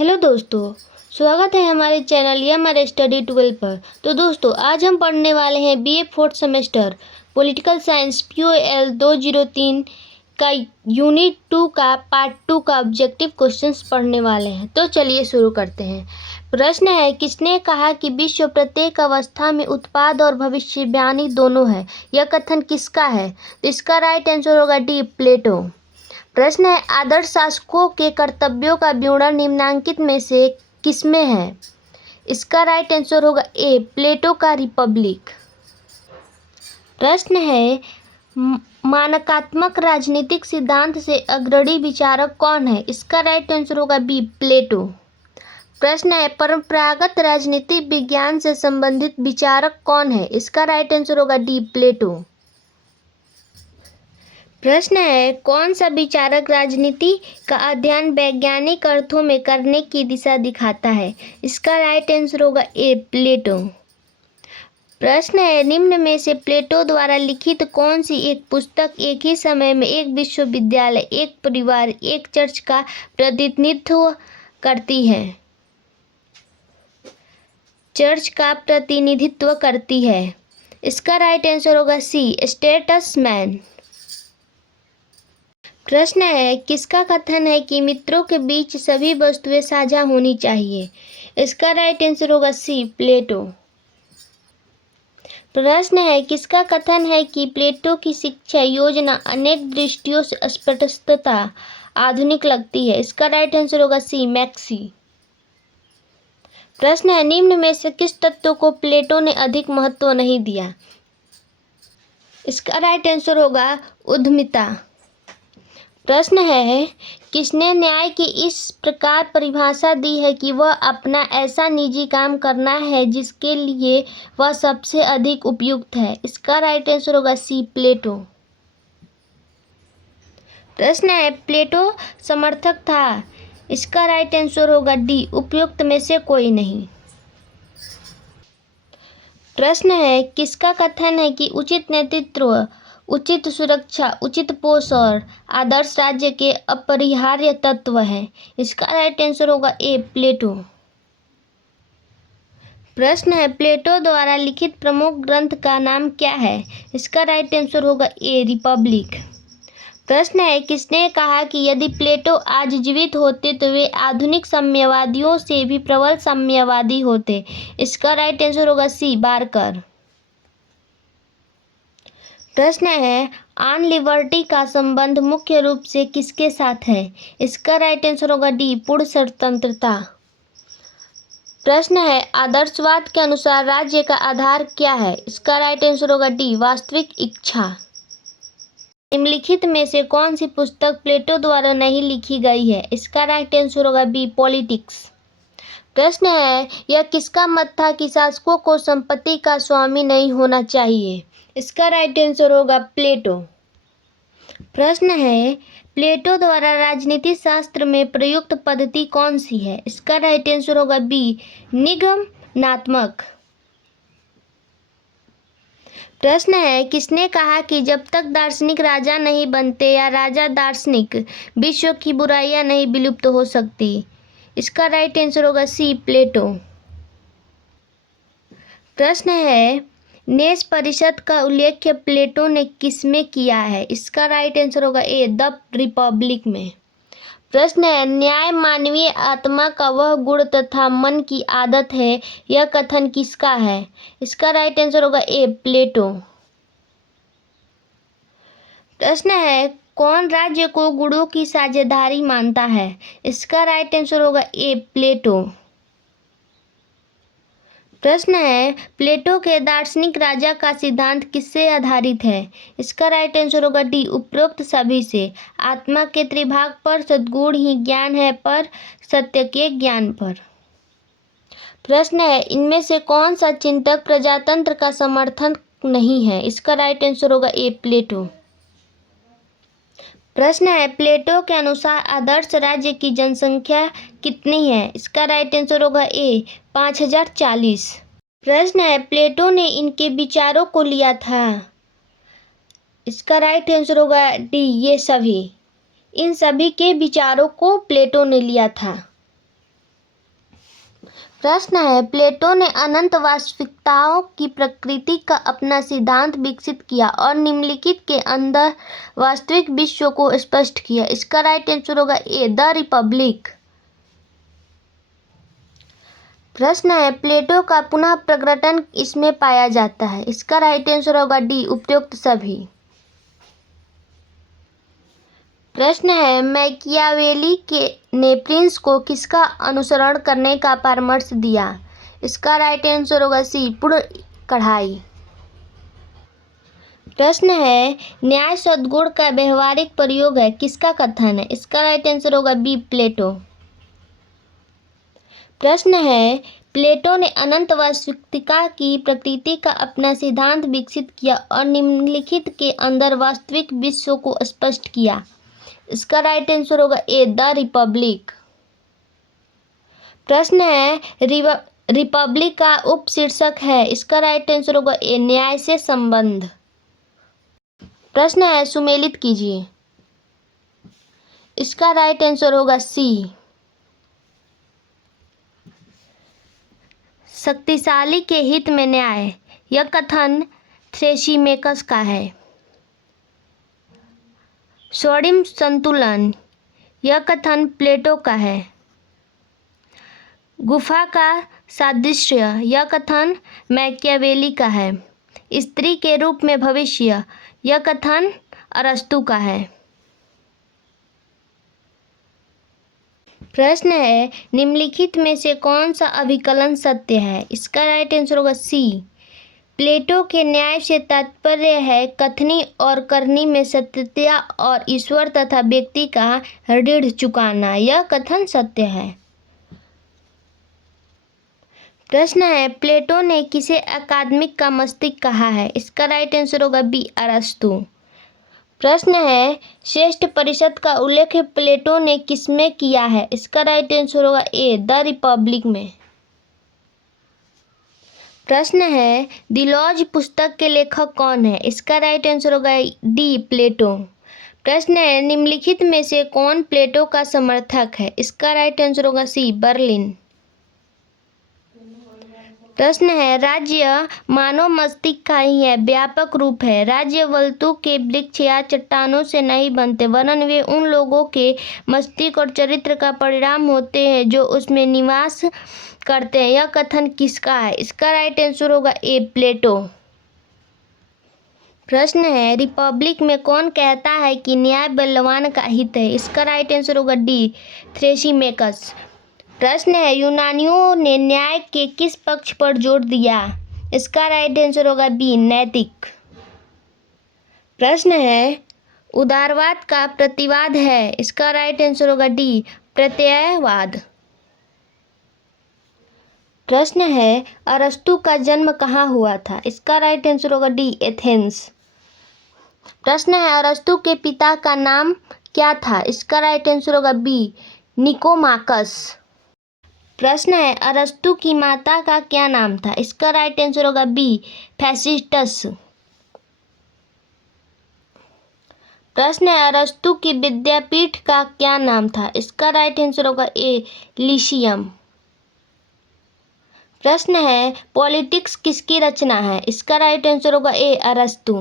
Hello दोस्तों, स्वागत है हमारे चैनल या हमारे स्टडी 12 पर। तो दोस्तों, आज हम पढ़ने वाले हैं BA fourth semester political science POL 203 का यूनिट 2 का पार्ट 2 का ऑब्जेक्टिव क्वेश्चंस पढ़ने वाले हैं। तो चलिए शुरू करते हैं। प्रश्न है, किसने कहा कि विश्व प्रत्येक अवस्था में उत्पाद और भविष्यवाणी दोनों है? यह कथन किसका है? तो इसका राइट आंसर होगा डी, प्लेटो। प्रश्न है, आदर्श शासकों के कर्तव्यों का विवरण निम्नलिखित में से किसमें है? इसका राइट आंसर होगा ए, प्लेटो का रिपब्लिक। प्रश्न है, मानकात्मक राजनीतिक सिद्धांत से अग्रणी विचारक कौन है? इसका राइट आंसर होगा बी, प्लेटो। प्रश्न है, परंपरागत राजनीतिक विज्ञान से संबंधित विचारक कौन है? इसका राइट आंसर होगा डी, प्लेटो। प्रश्न है, कौन सा विचारक राजनीति का अध्ययन वैज्ञानिक अर्थों में करने की दिशा दिखाता है? इसका राइट आंसर होगा ए, प्लेटो। प्रश्न है, निम्न में से प्लेटो द्वारा लिखित कौन सी एक पुस्तक एक ही समय में एक विश्वविद्यालय, एक परिवार, एक चर्च का प्रतिनिधित्व करती है? चर्च का प्रतिनिधित्व करती है। इसका राइट आंसर होगा सी, स्टेट्समैन। प्रश्न है, किसका कथन है कि मित्रों के बीच सभी वस्तुएं साझा होनी चाहिए? इसका राइट आंसर होगा सी, प्लेटो। प्रश्न है, किसका कथन है कि प्लेटो की शिक्षा योजना अनेक दृष्टियों से स्पष्टता आधुनिक लगती है? इसका राइट आंसर होगा सी, मैक्सी। प्रश्न है, निम्न में से किस तत्व को प्लेटो ने अधिक महत्व नहीं दिया? इसका राइट आंसर होगा उद्यमिता। प्रश्न है, किसने न्याय की इस प्रकार परिभाषा दी है कि वह अपना ऐसा निजी काम करना है जिसके लिए वह सबसे अधिक उपयुक्त है? इसका राइट आंसर होगा सी, प्लेटो। प्रश्न है, प्लेटो समर्थक था? इसका राइट आंसर होगा डी, उपयुक्त में से कोई नहीं। प्रश्न है, किसका कथन है कि उचित नेतृत्व, उचित सुरक्षा, उचित पोषण आदर्श राज्य के अपरिहार्य तत्व है? इसका राइट आंसर होगा ए, प्लेटो। प्रश्न है, प्लेटो द्वारा लिखित प्रमुख ग्रंथ का नाम क्या है? इसका राइट आंसर होगा ए, रिपब्लिक। प्रश्न है, किसने कहा कि यदि प्लेटो आज जीवित होते तो वे आधुनिक साम्यवादियों से भी प्रबल साम्यवादी होते? इसका राइट आंसर होगा सी, बारकर। प्रश्न है, ऑन लिबर्टी का संबंध मुख्य रूप से किसके साथ है? इसका राइट आंसर होगा डी, पूर्ण स्वतंत्रता। प्रश्न है, आदर्शवाद के अनुसार राज्य का आधार क्या है? इसका राइट आंसर होगा डी, वास्तविक इच्छा। निम्नलिखित में से कौन सी पुस्तक प्लेटो द्वारा नहीं लिखी गई है? इसका राइट आंसर होगा बी, पॉलिटिक्स। प्रश्न है, यह किसका मत था कि शासकों को संपत्ति का स्वामी नहीं होना चाहिए? इसका राइट आंसर होगा प्लेटो। प्रश्न है, प्लेटो द्वारा राजनीति शास्त्र में प्रयुक्त पद्धति कौन सी है? इसका राइट आंसर होगा बी, निगमनात्मक। प्रश्न है, किसने कहा कि जब तक दार्शनिक राजा नहीं बनते या राजा दार्शनिक, विश्व की बुराइयां नहीं विलुप्त हो सकती? इसका राइट आंसर होगा सी, प्लेटो। प्रश्न है, नेस परिषद का उल्लेख प्लेटो ने किसमें किया है? इसका राइट आंसर होगा ए, द रिपब्लिक में। प्रश्न है, न्याय मानवीय आत्मा का वह गुण तथा मन की आदत है, यह कथन किसका है? इसका राइट आंसर होगा ए, प्लेटो। प्रश्न है, कौन राज्य को गुणों की साझेदारी मानता है? इसका राइट आंसर होगा ए, प्लेटो। प्रश्न है, प्लेटो के दार्शनिक राजा का सिद्धांत किससे आधारित है? इसका राइट आंसर होगा डी, उपरोक्त सभी से। आत्मा के त्रिभाग पर सद्गुण ही ज्ञान है, पर सत्य के ज्ञान पर। प्रश्न है, इनमें से कौन सा चिंतक प्रजातंत्र का समर्थन नहीं है? इसका राइट आंसर होगा ए, प्लेटो। प्रश्न है, प्लेटो के अनुसार आदर्श राज्य की जनसंख्या कितनी है? इसका राइट आंसर होगा ए, 5040। प्रश्न है, प्लेटो ने इनके विचारों को लिया था? इसका राइट आंसर होगा डी, ये सभी। इन सभी के विचारों को प्लेटो ने लिया था। प्रश्न है, प्लेटो ने अनंत वास्तविकताओं की प्रकृति का अपना सिद्धांत विकसित किया और निम्नलिखित के अंदर वास्तविक विश्व को स्पष्ट किया। इसका राइट आंसर होगा ए, द रिपब्लिक। प्रश्न है, प्लेटो का पुनः प्रकटन इसमें पाया जाता है। इसका राइट आंसर होगा डी, उपरोक्त सभी। प्रश्न है, मैकियावेली ने प्रिंस को किसका अनुसरण करने का परामर्श दिया। इसका राइट आंसर होगा सी, पूर्ण कढ़ाई। प्रश्न है, न्याय सद्गुण का व्यवहारिक प्रयोग है, किसका कथन है। इसका राइट आंसर होगा बी, प्लेटो। प्रश्न है, प्लेटो ने अनंत वास्तविकता की प्रकृति का अपना सिद्धांत विकसित किया और निम्नलिखित के अंदर वास्तविक विश्व को स्पष्ट किया। इसका राइट आंसर होगा ए, द रिपब्लिक। प्रश्न है, रिपब्लिक का उपशीर्षक है। इसका राइट आंसर होगा ए, न्याय से संबंध। प्रश्न है, सुमेलित कीजिए। इसका राइट आंसर होगा सी, शक्तिशाली के हित में न्याय। यह कथन थ्रेसिमेकस का है। स्वर्णिम संतुलन, यह कथन प्लेटो का है। गुफा का सादृश्य, यह कथन मैकियावेली का है। स्त्री के रूप में भविष्य, यह कथन अरस्तु का है। प्रश्न है, निम्नलिखित में से कौन सा अभिकलन सत्य है। इसका राइट आंसर होगा सी, प्लेटो के न्याय से तात्पर्य है कथनी और करनी में सत्यता और ईश्वर तथा व्यक्ति का ऋण चुकाना। यह कथन सत्य है। प्रश्न है, प्लेटो ने किसे अकादमिक का मस्तिष्क कहा है। इसका राइट आंसर होगा बी, अरस्तु। प्रश्न है, श्रेष्ठ परिषद का उल्लेख प्लेटो ने किसमें किया है। इसका राइट आंसर होगा ए, द रिपब्लिक में। प्रश्न है, द लॉज पुस्तक के लेखक कौन है। इसका राइट आंसर होगा डी, प्लेटो। प्रश्न है, निम्नलिखित में से कौन प्लेटो का समर्थक है। इसका राइट आंसर होगा सी, बर्लिन। प्रश्न है, राज्य मानव मस्तिष्क का ही है, व्यापक रूप है। राज्य वस्तु के वृक्ष या चट्टानों से नहीं बनते, वरन वे उन लोगों के मस्तिष्क और चरित्र का परिणाम होते हैं जो उसमें निवास करते हैं। यह कथन किसका है। इसका राइट आंसर होगा ए, प्लेटो। प्रश्न है, रिपब्लिक में कौन कहता है कि न्याय बलवान का हित है। इसका राइट आंसर होगा डी, थ्रेसिमेकस। प्रश्न है, यूनानियों ने न्याय के किस पक्ष पर जोर दिया। इसका राइट आंसर होगा बी, नैतिक। प्रश्न है, उदारवाद का प्रतिवाद है। इसका राइट आंसर होगा डी, प्रत्ययवाद। प्रश्न है, अरस्तु का जन्म कहाँ हुआ था। इसका राइट आंसर होगा डी, एथेंस। प्रश्न है, अरस्तु के पिता का नाम क्या था। इसका राइट आंसर होगा बी, निकोमाकस। प्रश्न है, अरस्तु की माता का क्या नाम था। इसका राइट आंसर होगा बी, फैसिस्टस। प्रश्न है, अरस्तु की विद्यापीठ का क्या नाम था। इसका राइट आंसर होगा ए, लिशियम। प्रश्न है, पॉलिटिक्स किसकी रचना है। इसका राइट आंसर होगा ए, अरस्तु।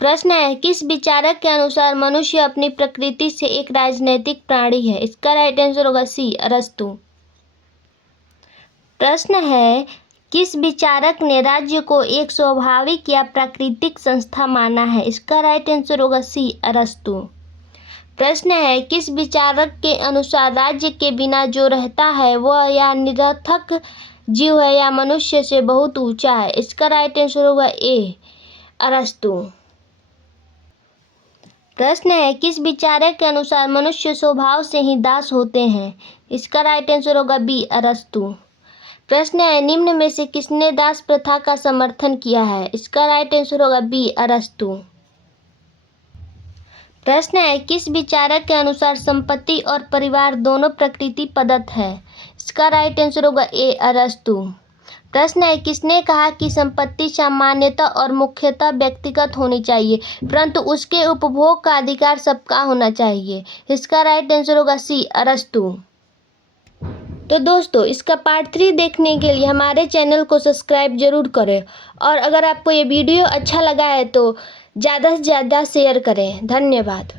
प्रश्न है, किस विचारक के अनुसार मनुष्य अपनी प्रकृति से एक राजनैतिक प्राणी है। इसका राइट आंसर होगा सी, अरस्तु। प्रश्न है, किस विचारक ने राज्य को एक स्वाभाविक या प्राकृतिक संस्था माना है। इसका राइट आंसर होगा सी, अरस्तु। प्रश्न है, किस विचारक के अनुसार राज्य के बिना जो रहता है वह या निरर्थक जीव है या मनुष्य से बहुत ऊंचा है। इसका राइट आंसर होगा ए, अरस्तु। प्रश्न है, किस विचारक के अनुसार मनुष्य स्वभाव से ही दास होते हैं। इसका राइट आंसर होगा बी, अरस्तु। प्रश्न है, निम्न में से किसने दास प्रथा का समर्थन किया है। इसका राइट आंसर होगा बी, अरस्तु। प्रश्न है, किस विचारक के अनुसार संपत्ति और परिवार दोनों प्रकृति प्रदत्त है। इसका राइट आंसर होगा ए, अरस्तु। प्रश्न है, किसने कहा कि संपत्ति सामान्यतः और मुख्यतः व्यक्तिगत होनी चाहिए परंतु उसके उपभोग का अधिकार सबका होना चाहिए। इसका राइट आंसर होगा सी, अरस्तु। तो दोस्तों इसका पार्ट 3 देखने के लिए हमारे चैनल को सब्सक्राइब जरूर करें और अगर आपको ये वीडियो अच्छा लगा है तो ज़्यादा से ज़्यादा शेयर करें। धन्यवाद।